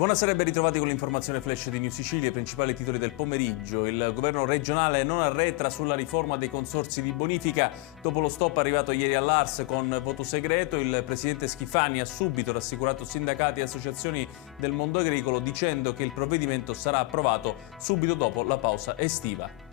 Buonasera e ben ritrovati con l'informazione flash di News Sicilia, i principali titoli del pomeriggio. Il governo regionale non arretra sulla riforma dei consorzi di bonifica. Dopo lo stop arrivato ieri all'Ars con voto segreto, il presidente Schifani ha subito rassicurato sindacati e associazioni del mondo agricolo dicendo che il provvedimento sarà approvato subito dopo la pausa estiva.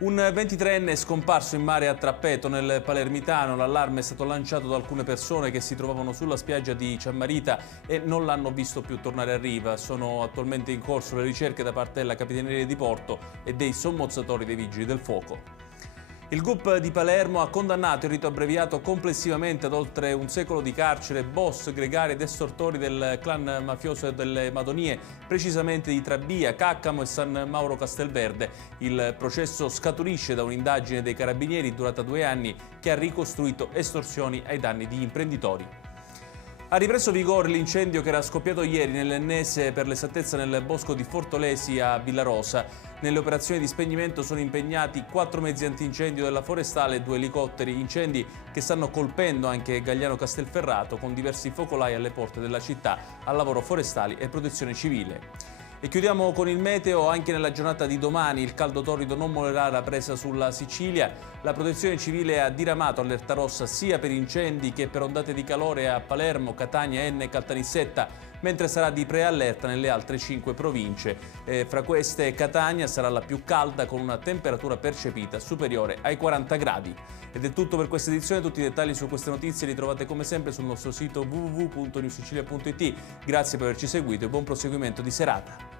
Un 23enne è scomparso in mare a Trappeto, nel Palermitano. L'allarme è stato lanciato da alcune persone che si trovavano sulla spiaggia di Ciammarita e non l'hanno visto più tornare a riva. Sono attualmente in corso le ricerche da parte della Capitaneria di Porto e dei sommozzatori dei Vigili del Fuoco. Il GUP di Palermo ha condannato il rito abbreviato complessivamente ad oltre un secolo di carcere boss, gregari ed estortori del clan mafioso delle Madonie, precisamente di Trabia, Caccamo e San Mauro Castelverde. Il processo scaturisce da un'indagine dei carabinieri durata 2 anni che ha ricostruito estorsioni ai danni di imprenditori. Ha ripreso vigore l'incendio che era scoppiato ieri nell'Ennese, per l'esattezza nel bosco di Fortolesi a Villarosa. Nelle operazioni di spegnimento sono impegnati 4 mezzi antincendio della Forestale e 2 elicotteri, incendi che stanno colpendo anche Gagliano Castelferrato con diversi focolai alle porte della città, al lavoro forestali e protezione civile. E chiudiamo con il meteo. Anche nella giornata di domani il caldo torrido non molerà la presa sulla Sicilia. La protezione civile ha diramato allerta rossa sia per incendi che per ondate di calore a Palermo, Catania, Enne e Caltanissetta, mentre sarà di preallerta nelle altre 5 province. Fra queste Catania sarà la più calda con una temperatura percepita superiore ai 40 gradi. Ed è tutto per questa edizione. Tutti i dettagli su queste notizie li trovate come sempre sul nostro sito www.newsicilia.it. Grazie per averci seguito e buon proseguimento di serata.